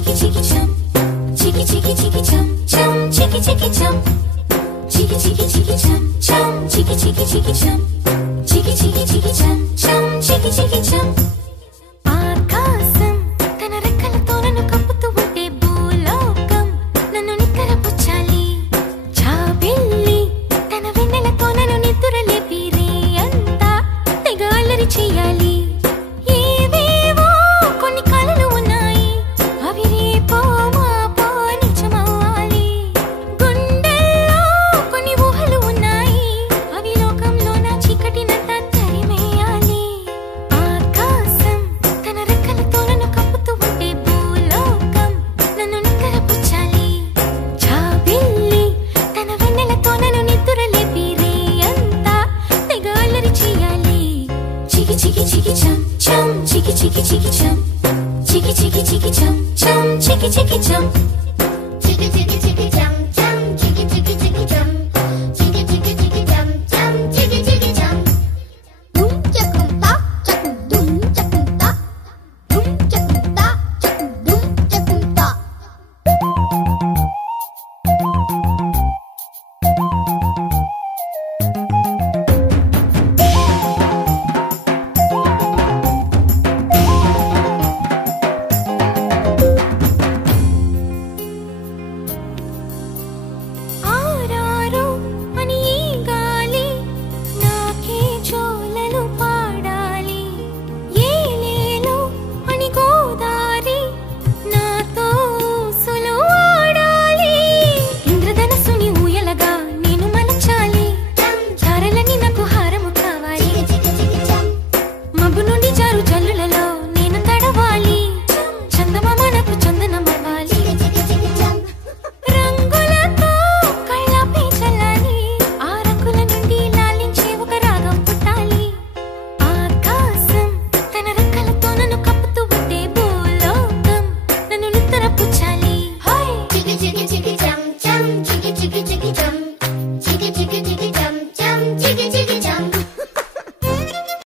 chiki chiki chum, chiki chiki chiki chum, chum chiki chiki chum, chiki chiki chiki chum, chum chiki chiki chiki chum, chiki chiki chiki chum, chum chiki chiki chum. ఆకాశం తన రెక్కలతో నన్ను కప్పుతూ ఉంటే భూలోకం నన్ను నిక్కరపుచ్చాలి. జాబిల్లి తన వెన్నెలతో నన్ను నిద్రలేపి రే అంతా తెగ అల్లరి చెయ్యాలి. ఏవేవో కొన్ని కలలు ఉన్నాయి, అవి రేపో మాపో నిజమవ్వాలి. గుండెల్లో కొన్ని ఊహలు ఉన్నాయి, అవి లోకంలో నా చీకటినంతా తరిమేయాలి. ఆకాశం తన రెక్కలతో నన్ను కప్పుతూ ఉంటే భూలోకం నన్ను నిక్కరపుచ్చాలి. జాబిల్లి తన వెన్నెలతో నన్ను నిద్రలేపి రే అంతా తెగ అల్లరి చెయ్యాలి. చికి చికి చికి చం చం చికి చికి చికి చం